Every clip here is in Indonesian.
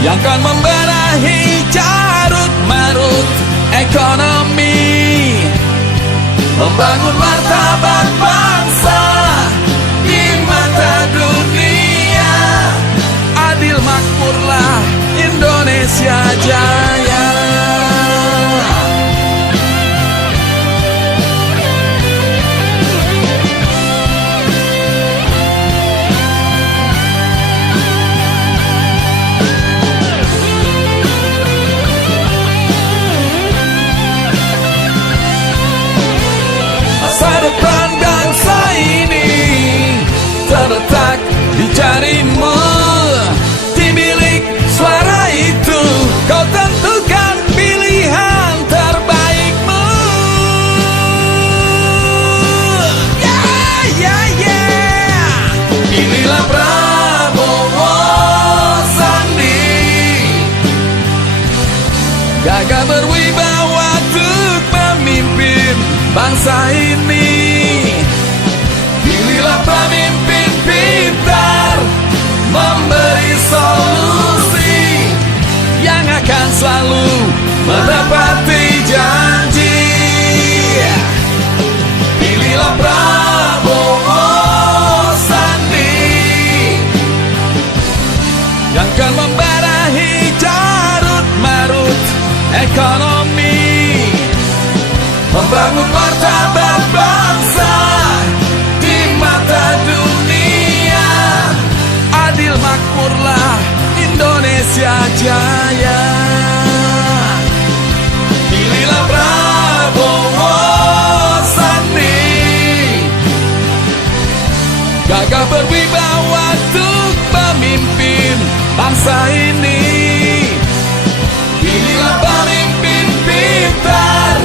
yang kan membenahi carut marut ekonomi, membangun martabat bangsa di mata dunia. Adil makmurlah Indonesia Jaya. Masa depan bangsa ini terletak di jarimu. Di bilik suara itu kau tentukan pilihan terbaikmu. Yeah, yeah, yeah. Inilah Prabowo Sandi, gagah berwibawa untuk memimpin bangsa ini. Pilihlah pemimpin pintar, memberi solusi yang akan selalu menepati janji. Pilihlah Prabowo Sandi, yang akan membenahi carut marut ekonomi, membangun martabat bangsa di mata dunia. Adil makmurlah Indonesia Jaya. Pilihlah Prabowo Sandi, gagah berwibawa untuk memimpin bangsa ini. Pilihlah pemimpin pintar,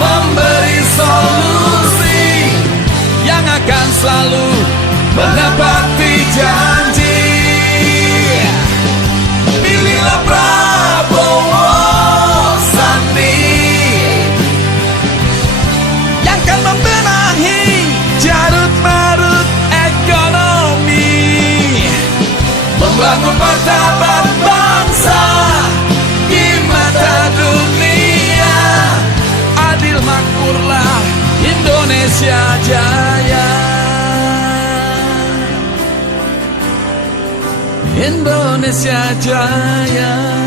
memberi solusi yang akan selalu menepati janji. Pilihlah Prabowo Sandi, yang akan membenahi carut marut ekonomi, membangun martabat bangsa di mata dunia. Adil makmurlah Indonesia Jaya. Indonesia Jaya.